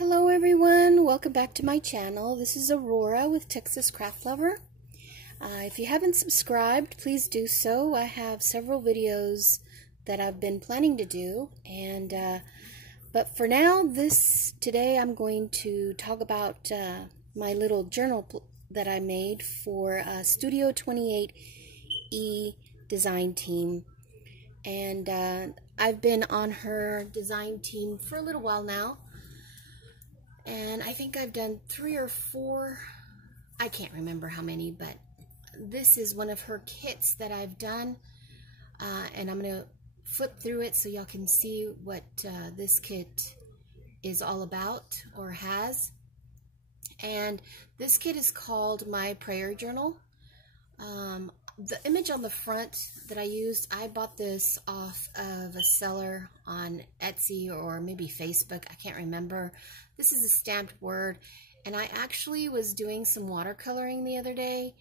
Hello everyone, welcome back to my channel. This is Aurora with Texas Craft Lover. If you haven't subscribed, please do so. I have several videos that I've been planning to do, and but for now, today I'm going to talk about my little journal that I made for Studio28e Design Team, and I've been on her design team for a little while now. And I think I've done 3 or 4, I can't remember how many, but this is one of her kits that I've done. And I'm going to flip through it so y'all can see what this kit is all about or has. And this kit is called my prayer journal. The image on the front that I used, I bought this off of a seller on Etsy or maybe Facebook, I can't remember. This is a stamped word, and I actually was doing some watercoloring the other day,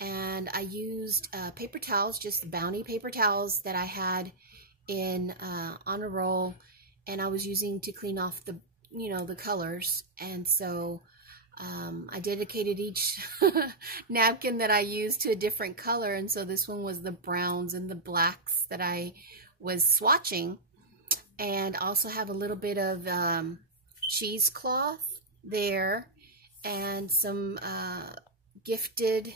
and I used paper towels, just the Bounty paper towels that I had in on a roll, and I was using to clean off the the colors. And so I dedicated each napkin that I used to a different color, and so this one was the browns and the blacks that I was swatching. And also have a little bit of cheesecloth there, and some gifted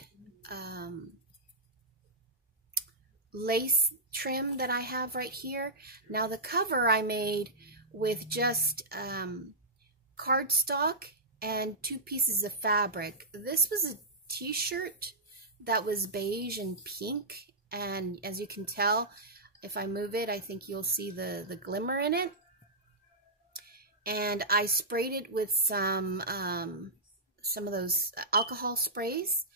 lace trim that I have right here. Now the cover I made with just cardstock and 2 pieces of fabric. This was a t-shirt that was beige and pink, and as you can tell, if I move it, I think you'll see the glimmer in it. And I sprayed it with some of those alcohol sprays,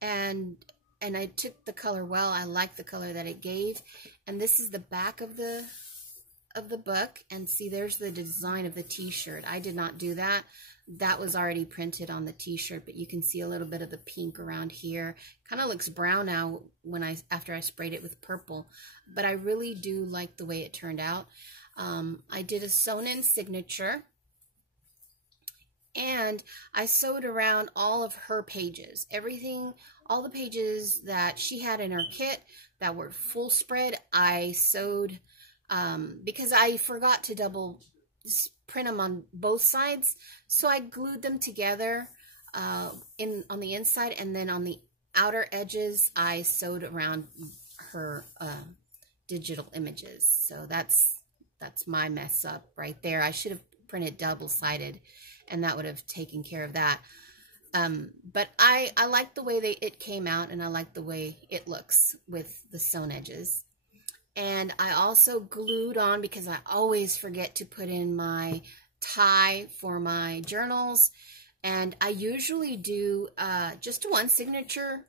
and I took the color well. I like the color that it gave. And this is the back of the book, and see, there's the design of the t-shirt. I did not do that. That was already printed on the t-shirt, but you can see a little bit of the pink around here. Kind of looks brown now after I sprayed it with purple, but I really do like the way it turned out. I did a sewn-in signature, and I sewed around all of her pages. Everything, all the pages that she had in her kit that were full spread, I sewed because I forgot to double print them on both sides, so I glued them together on the inside, and then on the outer edges I sewed around her digital images. So that's my mess up right there. I should have printed double-sided, and that would have taken care of that. But I like the way it came out, and I like the way it looks with the sewn edges. And I also glued on, because I always forget to put in my tie for my journals, and I usually do just 1 signature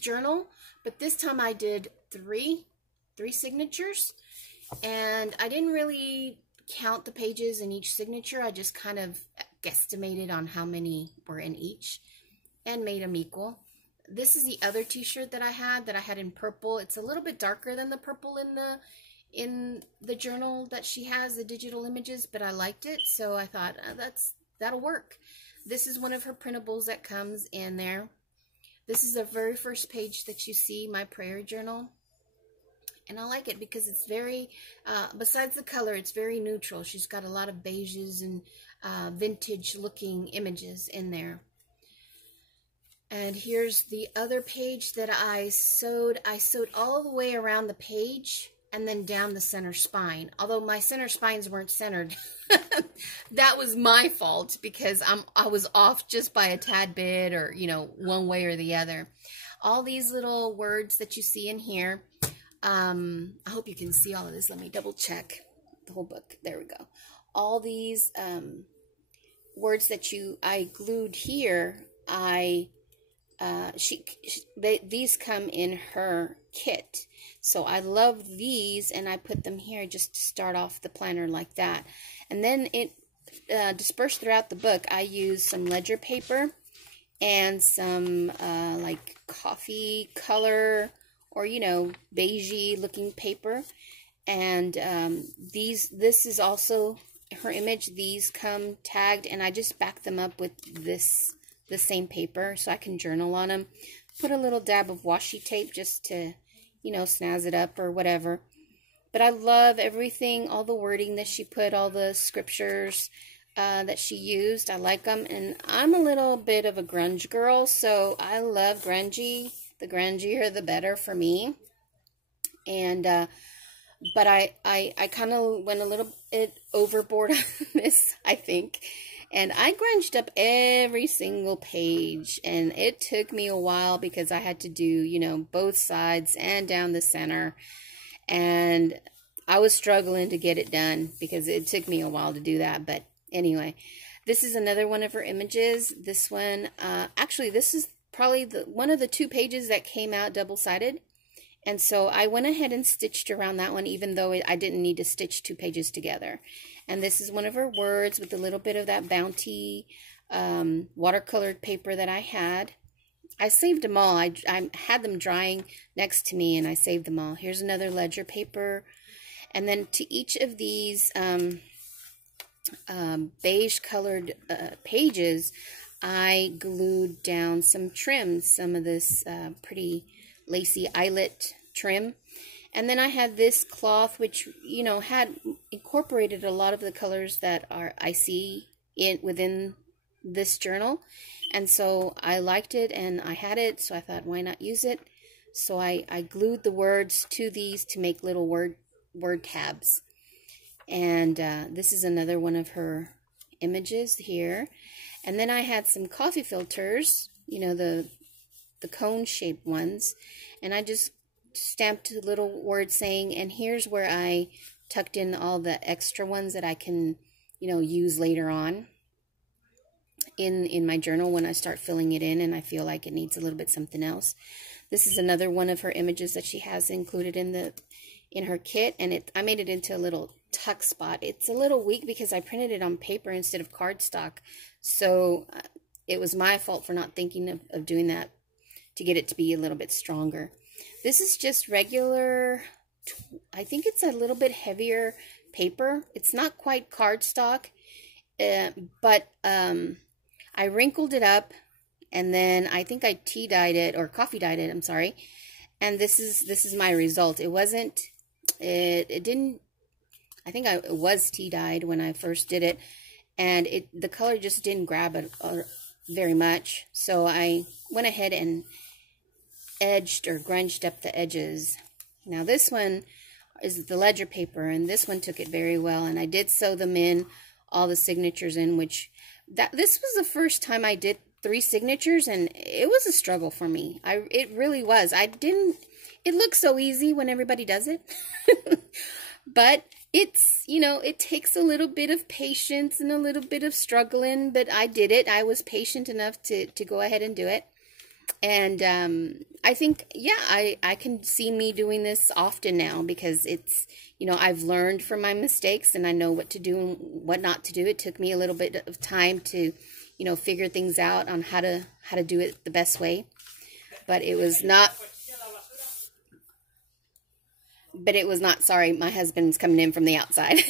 journal, but this time I did 3 signatures, and I didn't really count the pages in each signature. I just kind of guesstimated on how many were in each and made them equal. This is the other t-shirt that I had in purple. It's a little bit darker than the purple in the journal that she has, the digital images, but I liked it, so I thought that'll work. This is one of her printables that comes in there. This is the very first page that you see, my prayer journal. And I like it because it's very, besides the color, it's very neutral. She's got a lot of beiges and vintage looking images in there. And here's the other page that I sewed. I sewed all the way around the page and then down the center spine. Although my center spines weren't centered. That was my fault, because I was off just by a tad bit, or one way or the other. All these little words that you see in here, I hope you can see all of this. Let me double check the whole book. There we go. All these words that I glued here, these come in her kit. So I love these, and I put them here just to start off the planner like that. And then it dispersed throughout the book. I used some ledger paper and some like coffee color, or beigey looking paper. And this is also her image, these come tagged, and I just back them up with the same paper so I can journal on them. Put a little dab of washi tape just to, you know, snazz it up or whatever. But I love everything, all the wording that she put, all the scriptures that she used. I like them, and I'm a little bit of a grunge girl, so I love grungy. The grungier, the better for me. And but I kind of went a little bit overboard on this, I think. And I grunged up every single page, and it took me a while because I had to do, you know, both sides and down the center. And I was struggling to get it done because it took me a while to do that. But anyway, this is another one of her images. This one, actually, this is probably one of the 2 pages that came out double-sided. And so I went ahead and stitched around that one, even though I didn't need to stitch 2 pages together. And this is one of her words with a little bit of that Bounty watercolored paper that I had. I saved them all. I had them drying next to me, and I saved them all. Here's another ledger paper. And then to each of these beige colored pages, I glued down some trims, some of this pretty lacy eyelet trim. And then I had this cloth, which, you know, had incorporated a lot of the colors that I see within this journal. And so I liked it, and I had it, so I thought, why not use it? So I glued the words to these to make little word tabs. And this is another one of her images here. And then I had some coffee filters, you know, the cone-shaped ones, and I just stamped a little word saying, and here's where I tucked in all the extra ones that I can, you know, use later on in my journal when I start filling it in and I feel like it needs a little bit something else. This is another one of her images that she has included in her kit, and I made it into a little tuck spot. It's a little weak because I printed it on paper instead of cardstock, so it was my fault for not thinking of doing that to get it to be a little bit stronger. This is just regular, I think it's a little bit heavier paper. It's not quite cardstock, but I wrinkled it up, and then I think I tea dyed it, or coffee dyed it, I'm sorry. And this is my result. It wasn't, it didn't, I think it was tea dyed when I first did it, and the color just didn't grab it very much. So I went ahead and edged or grunged up the edges. Now this one is the ledger paper, and this one took it very well, and I did sew them in, all the signatures in, which this was the first time I did 3 signatures, and it was a struggle for me. It really was. It looks so easy when everybody does it. But it's, you know, it takes a little bit of patience and a little bit of struggling, but I did it. I was patient enough to go ahead and do it. And I think, yeah, I can see me doing this often now because it's, you know, I've learned from my mistakes and I know what to do and what not to do. It took me a little bit of time to, you know, figure things out on how to do it the best way. But it was not, sorry, my husband's coming in from the outside.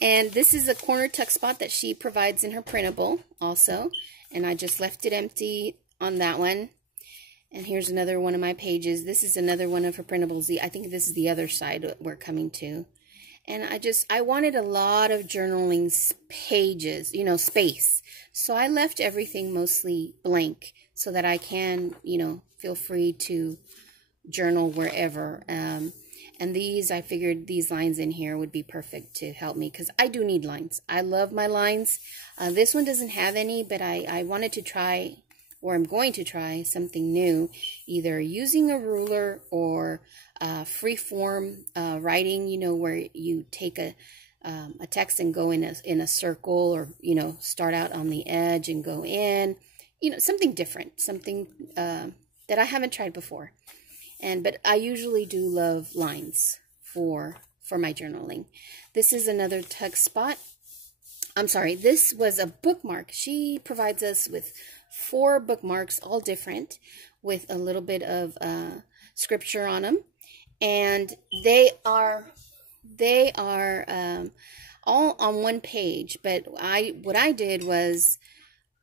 And this is a corner tuck spot that she provides in her printable also. And I just left it empty on that one. And here's another one of my pages. This is another one of her printables. I think this is the other side we're coming to. And I wanted a lot of journaling pages, you know, space. So I left everything mostly blank so that I can, you know, feel free to journal wherever. And I figured these lines in here would be perfect to help me because I do need lines. I love my lines. This one doesn't have any, but I wanted to try, or I'm going to try something new, either using a ruler or free-form writing, you know, where you take a text and go in a circle, or, you know, start out on the edge and go in, you know, something different, something that I haven't tried before. But I usually do love lines for my journaling. This is another tuck spot. I'm sorry, this was a bookmark. She provides us with 4 bookmarks, all different, with a little bit of scripture on them. And they are all on one page, but what I did was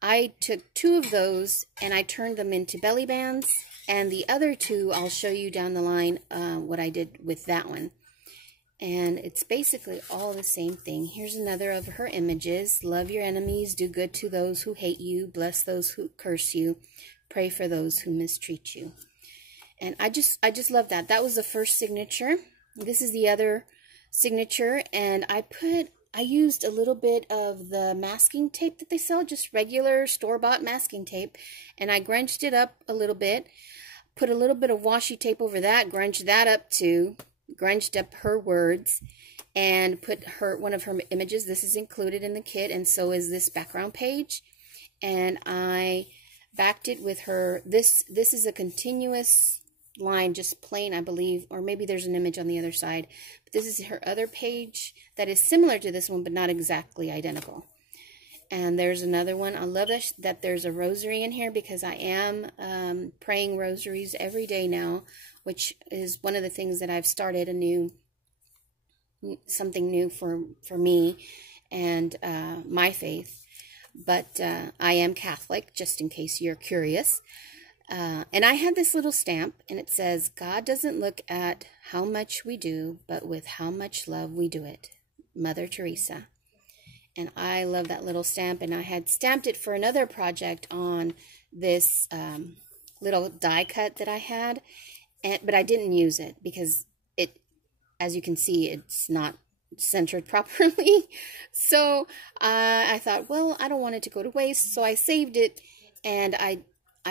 I took 2 of those and I turned them into belly bands, and the other 2 I'll show you down the line what I did with that one. And it's basically all the same thing. Here's another of her images. Love your enemies, do good to those who hate you, bless those who curse you, pray for those who mistreat you. And I just love that. That was the first signature. This is the other signature, and I used a little bit of the masking tape that they sell, just regular store-bought masking tape, and I grunged it up a little bit, put a little bit of washi tape over that, grunged that up too, grunged up her words, and put one of her images. This is included in the kit, and so is this background page. And I backed it with her. This is a continuous line, just plain, I believe, or maybe there's an image on the other side. But this is her other page that is similar to this one, but not exactly identical. And there's another one. I love that there's a rosary in here, because I am praying rosaries every day now, which is one of the things that I've started something new for me and my faith. But I am Catholic, just in case you're curious. And I had this little stamp, and it says, God doesn't look at how much we do, but with how much love we do it. Mother Teresa. And I love that little stamp, and I had stamped it for another project on this little die cut that I had, but I didn't use it because it, as you can see, it's not centered properly. So I thought, well, I don't want it to go to waste, so I saved it, and I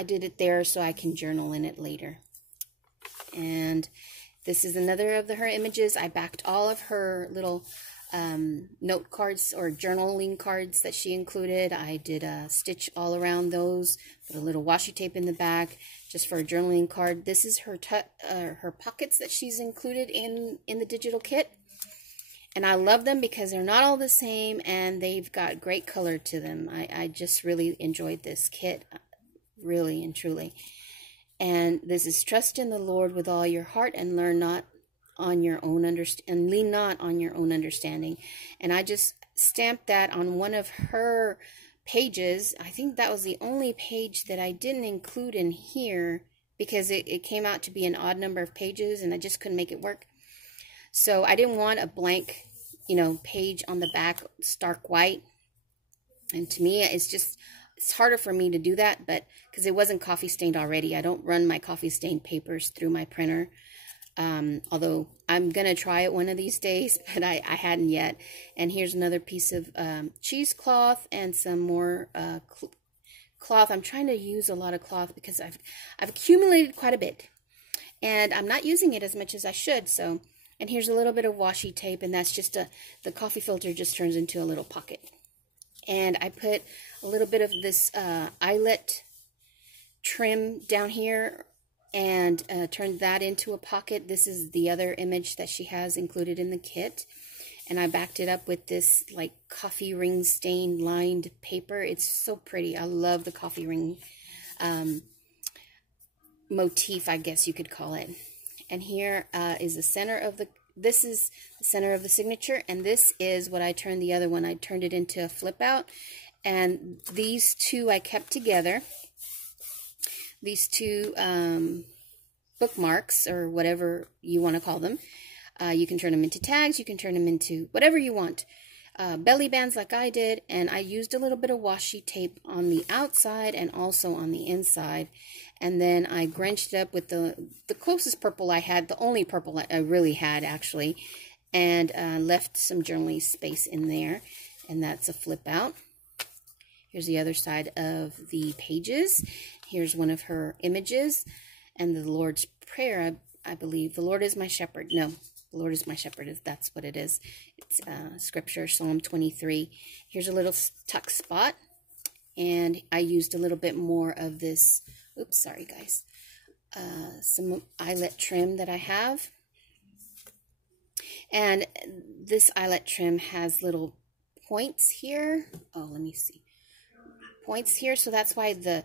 did it there so I can journal in it later. And this is another of her images. I backed all of her little note cards or journaling cards that she included. I did a stitch all around those, put a little washi tape in the back just for a journaling card. This is her pockets that she's included in the digital kit. And I love them because they're not all the same, and they've got great color to them. I just really enjoyed this kit, really and truly. And this is trust in the Lord with all your heart and lean not on your own understanding. And I just stamped that on one of her pages. I think that was the only page that I didn't include in here because it came out to be an odd number of pages, and I just couldn't make it work. So I didn't want a blank, page on the back, stark white. And to me, it's harder for me to do that, but because it wasn't coffee stained already. I don't run my coffee stained papers through my printer. Although I'm going to try it one of these days, but I hadn't yet. And here's another piece of cheesecloth and some more cloth. I'm trying to use a lot of cloth because I've accumulated quite a bit. And I'm not using it as much as I should. So, and here's a little bit of washi tape, and that's just the coffee filter just turns into a little pocket. And I put a little bit of this eyelet trim down here and turned that into a pocket. This is the other image that she has included in the kit. And I backed it up with this like coffee ring stained lined paper. It's so pretty. I love the coffee ring motif, I guess you could call it. And here is the center of this is the center of the signature, and this is what I turned the other one. I turned it into a flip out, and these two I kept together. These two bookmarks, or whatever you want to call them. You can turn them into tags, you can turn them into whatever you want. Belly bands like I did, and I used a little bit of washi tape on the outside and also on the inside. And then I grunched it up with the closest purple I had, the only purple I really had actually, and left some journaling space in there. And that's a flip out. Here's the other side of the pages. Here's one of her images and the Lord's Prayer, I believe. The Lord is my shepherd. No, the Lord is my shepherd. That's what it is. It's scripture, Psalm 23. Here's a little tuck spot. And I used a little bit more of this. Oops, sorry guys. Some eyelet trim that I have. And this eyelet trim has little points here. Oh, let me see. Points here, so that's why the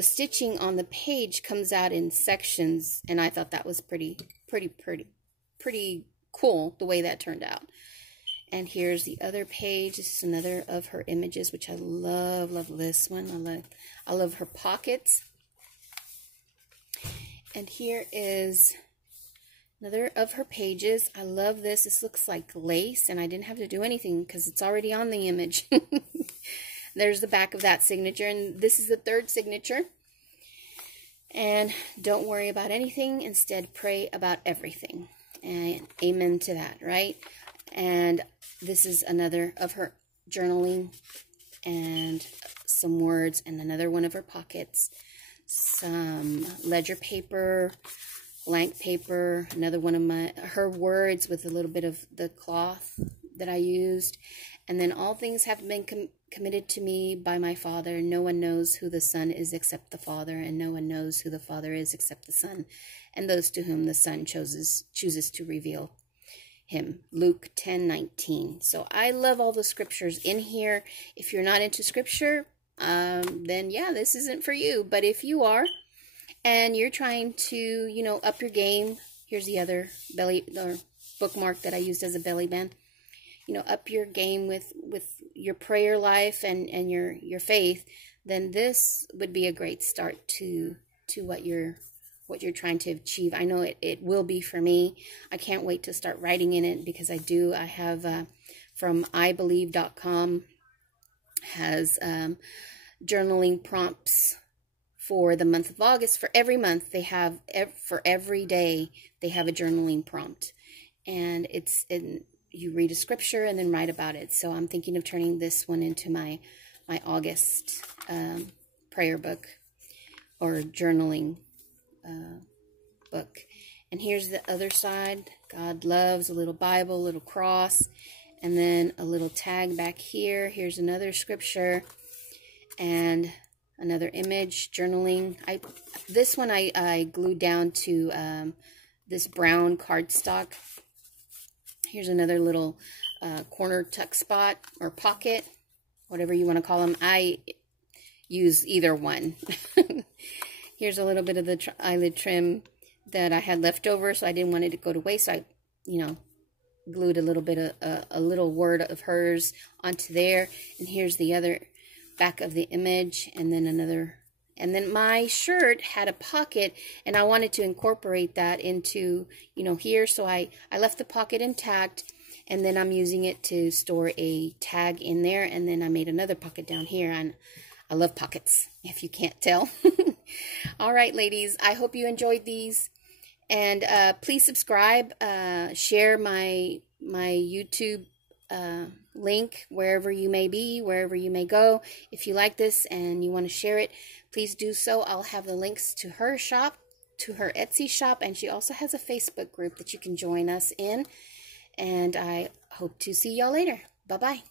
stitching on the page comes out in sections, and I thought that was pretty cool the way that turned out. And here's the other page. This is another of her images, which I love. Love this one. I love her pockets. And here is another of her pages. I love this. This looks like lace, and I didn't have to do anything because it's already on the image. There's the back of that signature, and this is the third signature. And don't worry about anything. Instead, pray about everything. And amen to that, right? And this is another of her journaling and some words, and another one of her pockets. Some ledger paper, blank paper, another one of her words with a little bit of the cloth that I used. And then all things have been committed to me by my Father. No one knows who the Son is except the Father, and no one knows who the Father is except the Son, and those to whom the Son chooses to reveal him. Luke 10:19. So I love all the scriptures in here. If you're not into scripture, then yeah, this isn't for you. But if you are, and you're trying to, you know, up your game, here's the other bookmark that I used as a belly band. You know, up your game with your prayer life and your faith, then this would be a great start to what you're trying to achieve. I know it will be for me. I can't wait to start writing in it, because I have from ibelieve.com has journaling prompts for the month of August. For every month, they have, for every day, they have a journaling prompt. And you read a scripture and then write about it. So I'm thinking of turning this one into my August prayer book or journaling book. And here's the other side. God loves, a little Bible, a little cross, and then a little tag back here. Here's another scripture and another image, journaling. This one I glued down to this brown cardstock. Here's another little corner tuck spot or pocket, whatever you want to call them. I use either one. Here's a little bit of the eyelid trim that I had left over, so I didn't want it to go to waste. So I, glued a little bit of a little word of hers onto there. And here's the other back of the image, and then another. And then my shirt had a pocket, and I wanted to incorporate that into, here. So I left the pocket intact, and then I'm using it to store a tag in there. And then I made another pocket down here, and I love pockets, if you can't tell. All right, ladies, I hope you enjoyed these. And please subscribe, share my YouTube link wherever you may be, wherever you may go. If you like this and you want to share it, please do so. I'll have the links to her shop, to her Etsy shop, and she also has a Facebook group that you can join us in. And I hope to see y'all later. Bye-bye.